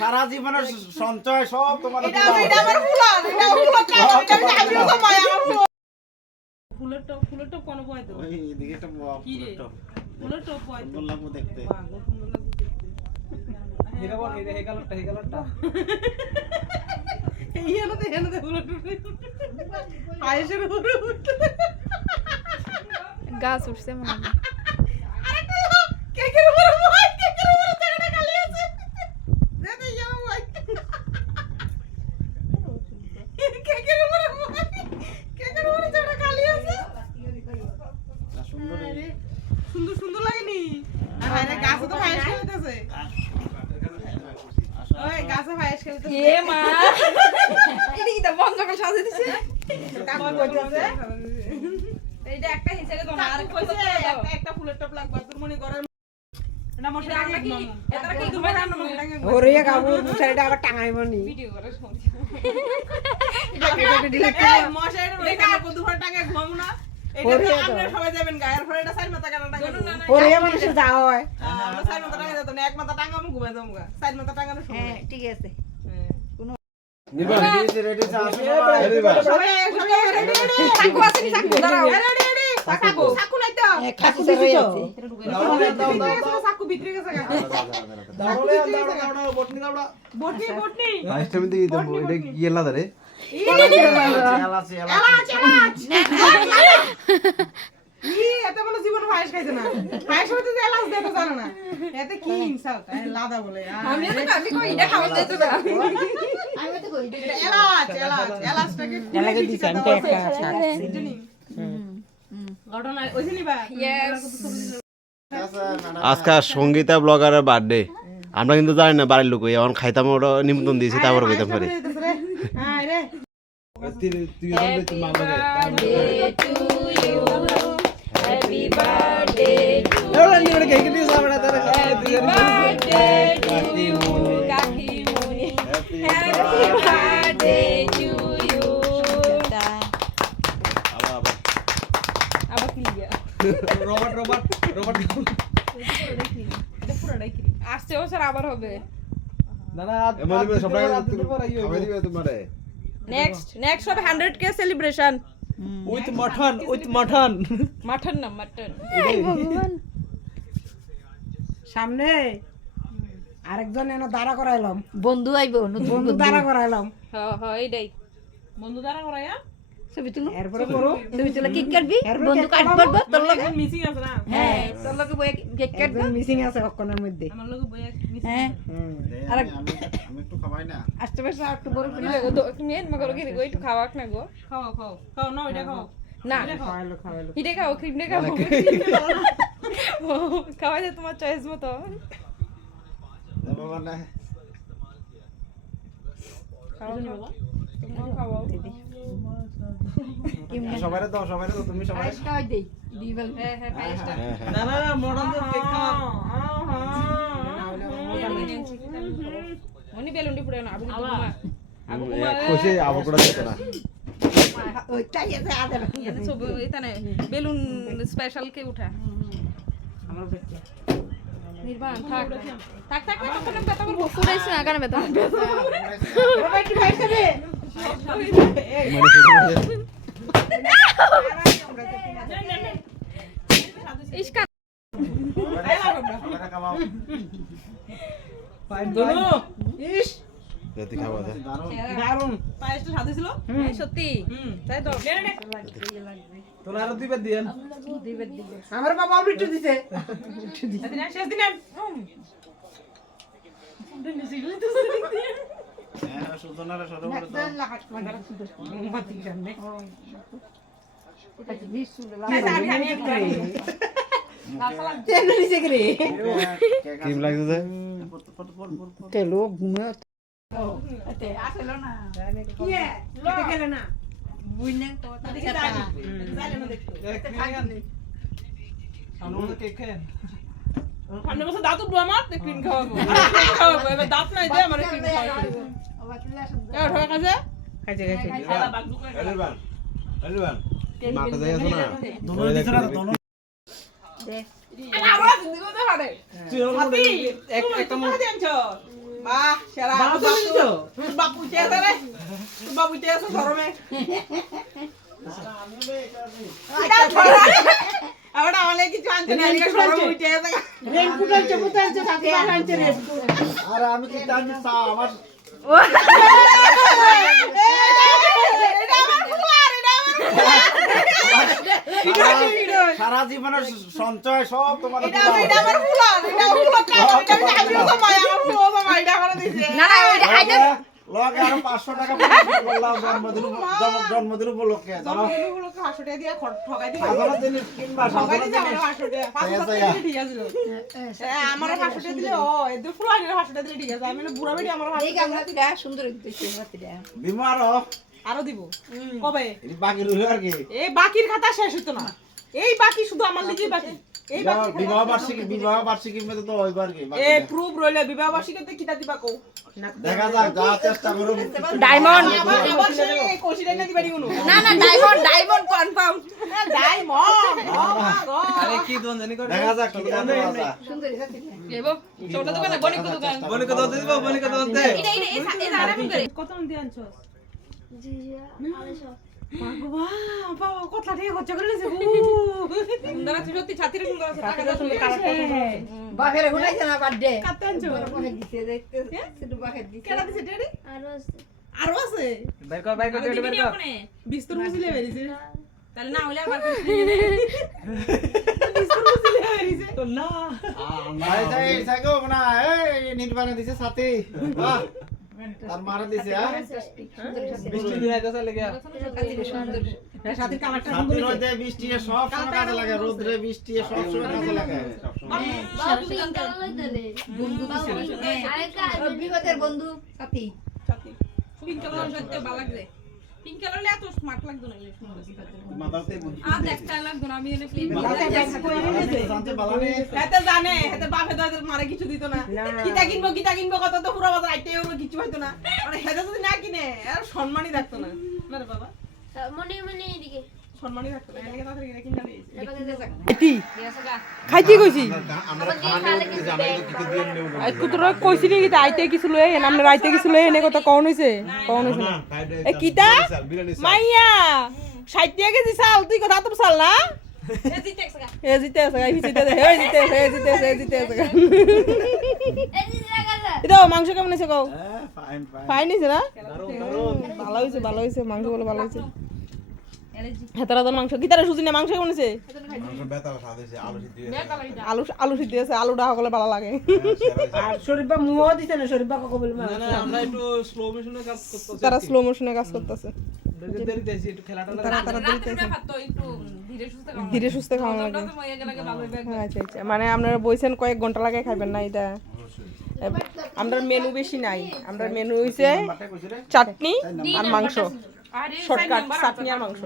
সারা জীবনের সঞ্চয় সব তোমার এটা আমার ফুলার এটা আমিও তো মায়া ফুলের টপ কোন বয় তো ওই এদিকে একটা ফুলের টপ ফুলের টপ বয় তো সুন্দর লাগবে দেখতে সুন্দর লাগবে দেখতে হেরা বল হে গালটা এখানে ফুলের টপ আয়েশের উপরে উঠতে গাছ উঠছে মনে হয় আরেকটা কেকের উপরে বয় কেকের উপরে জায়গাটা খালি আছে দেখে যাও বয় কেকের উপরে বয় কেকের উপরে জায়গাটা খালি আছে সুন্দর সুন্দর সুন্দর লাগেনি আর আরে গাছে তো ফায়াস খেলতেছে ওই গাছে ফায়াস খেলতেছে এ মা এটা কি বন্ধ করে সাজিয়ে দিছে কাপড় কইতেছে এইটা একটা হিসেবে তো আর কইছে একটা ফুলের টপ লাগবে তোর মনে করার না মশা এটা কি এটা কি তোমার রান্না মনে টাঙ্গে ওরে কাবুর মুছাইটা আবার টাঙাইব নি ভিডিও করে শুনছি মশা এটা রেখে আমরা দুপুর টাঙ্গে ঘুমাবো না এটা আপনারা সবাই যাবেন গায়ের পরে এটা সাইড মাথা কাটা টাঙ্গাবো ওরে মানুষ যা হয় আমরা সাইড মাথা টাঙ্গা যেত না এক মাথা টাঙ্গাবো ঘুমাই যাবো সাইড মাথা টাঙ্গানো সময় হ্যাঁ ঠিক আছে নিবা রেডি আছে সবাই রেডি চাকু আছে নি চাকু দাঁড়াও রেডি চাকু চাকু নাই তো খাসি সরে আছে চাকু ভিতরে গেছে বটনি দাও বটনি বটনি লাস্টে আমি দিই দেবো এটা কি এলা ধরে এলাচ এতে বলে জীবন ফায়াস খাইছে না ফায়াস হইতে যে এলাচ দিতে জানে না এতে কি ইনসাল্ট লাদা বলে আমি কই এটা খাওয়া দিতে না এলাচটাকে এলাকে দিছে আমি তো একটা খাচ্ছি ঘটনা ওইখানে বা আজকে সঙ্গীতা ব্লগারের বার্থডে আমরা কিন্তু জানি না বাড়ির লোক এখন খাইতাম ওটা নিমন্ত্রণ দিয়েছি তারপর কইতাম পারি হ্যাঁ রে হ্যাপি বার্থডে টু ওরা নিয়ে ওটা কেক দিয়ে সামনে ধরে হ্যাপি বার্থডে টু ইউ কাকিমুনি হ্যাপি বার্থডে টু ইউ আবার কি লিয়া রবার্ট এটা পুরোটাই কি আসছে ও স্যার আবার হবে না না এমন দিবে সব টাকা খাওয়াই খাওয়াই দিবে তোমারে নেক্সট হবে 100k celebration with mutton mutton না মাটন সামনে আরেকজন এনে দাঁড়া করাইলাম বন্ধু আইবো নতুন বন্ধু দাঁড়া করাইলাম হ্যাঁ এইটাই বন্ধু দ্বারা করায়া ছবি তুলো এরপরে করো ছবি তুলো কেক কাটবি এরপরে বন্ধু কেক কাটবো তোর লগে মিসিং আছে না হ্যাঁ তোর লগে বই কেক কাটবো একজন মিসিং আছে অক্ষণের মধ্যে আমার লোক বইয়া মিসিং হ্যাঁ আমি একটু খাওয়াই না আসতে পারছ একটু বড় করে তুমি এন মগর কি গো একটু খাওয়াক না গো খাও না এটা খাও না খাওয়াইলো হিটে খাও ক্রিম খাও খাওয়া যায় তোমার চয়েস মতো বাবা না খাওয়াও সবাইরে দাও তুমি সবাই আইস খাওয়াই দেই দুই বেল হ্যাঁ পায়েসটা না না মডার্ন তো কেক খাওয়া মনি বেলুন্ডি পুরো না আবু খুশি আবকুড়া যেত না ওইটাই আছে আদর সব এখানে বেলুন স্পেশাল কে উঠা আমার দেখতে নির্বাণ থাক কখনো ব্যথা করবো ফুরাইছে না কেন ব্যথা বাবা একটু খাইছে রে ইসকা সবাইরে খাওয়াও ফাইন দোনো ইস যেতে খাওয়া যায় দারুন পায়েসটা সাদা ছিল সত্যি তাই তো তোলা আর দিবে দিয়েন আমার বাবা আবৃত্তি দিছে দিন শেষ দিন হ্যাঁ সুজনারে সরো করে দাও মোমবাতি সামনে তেল নিছে কি রে কিম লাগছে তেলো ঘুমে আসলো না কি লোক গেলে না বুইনা তো দেখি যাইলে না দেখতো আমরা কেক খাই সামনে বছর দাঁত উঠবো আমার তো ক্রিম খাওয়াবো এবার দাঁত নাই দে আমার ক্রিম খাওয়াবো ঢোকা কাছে খাইছে এলিবান মাথা যায় না দোনো দিছরা দোনো দেখ আমরা দিদি বলতে পারে হাতি একটা মুখ দিয়েছো বাহ সেরা বাবা তো দিছো? বাপু চেয়ে রে বাবু চেয়ে ধরমে এটা ধরা আবার আমালে কিছু আনতে না এদিকে সরম উঠে আছে রেনকুট হচ্ছে কোথায় হচ্ছে সাথে আনছে রেনকুট আর আমি কি জানি আমার এটা আমার ফুলার এটা আমার সারা জীবনের সঞ্চয় সব তোমার এটা আমার ফুলার এটা ফুলার এটা আমিও তো মায়া আমার ফুলার তো মাইটা করে দিছে না না ওইটা খাইতে লগে আরো 500 টাকা বললাম জন্মদিন উপলক্ষে জানো জন্মদিনগুলো 500 টাকা দিয়ে ঠকাই দিই সাধারণ জিনিস কিনবা ঠকাই সাধারণ দিই জিনিস আমার 500 টাকা 500 টাকা ঠিক আছে আমার 500 টাকা দিলে ও এদের ফুলার 500 টাকা দিলে ঠিক আছে আমি বুড়া বেটি আমার 500 এই গামলাটা সুন্দর দিতেছে হাতিটা বিমার আরো দিব কবে এই বাকি রইল আর কি এই বাকির খাতা শেষ হতো না এই বাকি শুধু আমার লিখেই বাকি এই বাকি বিবাহ বার্ষিকী মধ্যে তো হইবার কি এ প্রুফ রইলে বিবাহ বার্ষিকীতে কিটা দিবা কও দেখা যাক যা চেষ্টা করো ডায়মন্ড আবার সেই কোশিটা না দিবারি কোনো না না ডায়মন্ড কনফার্ম ডায়মন্ড আরে কি দোন জানি করে দেখা যাক কি জানো আছে সুন্দর হাতিটা দেবো ছোট দোকানে বনিক দোকান বনিকে দোন দিব বনিকে দোন দে এটা এটা আরাম করে কত দিয়ে আনছস ভগবান বাবা কতলা টাকা খরচ করে নিছে সুন্দর আছে সত্যি ছাতিরে সুন্দর আছে টাকা বাপের হুনাইছে না বার্থডে কাতে আনছো বাপের দিছে দেখতে শুধু বাপের দিছে কেডা দিছে ডেডি আরো আছে বের কর বের কর বের কর বিস্তর মুছিলে বেরিছে তাহলে না হলে আবার বিস্তর মুছিলে বেরিছে তো না ভাই যাই সাগো না এই নির্বাণে দিছে সাথে বাহ তার মারা দিছে বৃষ্টি দিন আইতাছে লাগে সাথে কালারটা সাথে রোদে বৃষ্টি সব সময় কাজে লাগে রোদে বৃষ্টি সব সময় কাজে লাগে বন্ধু দিছে বিপদের বন্ধু সাথী পিঙ্ক কালার সত্যি ভালো লাগছে পিঙ্ক কালার এত স্মার্ট লাগতো না মাথাতে আর দেখতে লাগতো না আমি এনে প্লেন জানতে বালানে এতে জানে এতে বাপে দাদের মারে কিছু দিত না কিটা কিনবো কত তো পুরো বাজার আইতে হবে কিছু হইতো না মানে হেতে যদি না কিনে আর সম্মানই থাকতো না না রে বাবা মনে মনে এদিকে সম্মানই থাকতো না এদিকে তাড়াতাড়ি কিনে কিনা দিয়েছে এটি খাইতে কইছি আমরা খাওয়ানো কিছু আমরা তো কিছু দিয়ে নেব আই কুতরা কইছি নি কিটা আইতে কিছু লই এনে আমরা আইতে কিছু লই এনে কথা কোন হইছে না এ কিটা মাইয়া 60 টাকা কেজি চাল তুই কথা তো চাল না এ জিতে আছে গাই জিতে আছে এটা মাংস কেমন আছে কও ফাইন ফাইন হইছে না দারুন ভালো হইছে মাংস বলে ভালো হইছে হেতারাদার মাংস গিটারে সুজি না মাংস কেমন আছে মাংস বেতাল স্বাদ হইছে আলু সিদ্ধ হইছে আলু সিদ্ধ আছে আলুটা হকলে ভালো লাগে আর শরীফা মুহ দিছে না শরীফা কো বলে না না আমরা একটু স্লো মোশনে কাজ করতেছি তারা স্লো মোশনে কাজ করতেছে দেরি দেরি একটু খেলাটা তারা রাতের ব্যাপার তো একটু ধীরে সুস্থে খাওয়া ধীরে সুস্থে খাওয়া লাগে তো মইয়া গেলে ভালো হবে আচ্ছা মানে আপনারা বইছেন কয়েক ঘন্টা লাগে খাইবেন না এটা আমরা মেনু বেশি নাই আমরা মেনু হইছে চাটনি আর মাংস আরে শর্টকাট চাটনি আর মাংস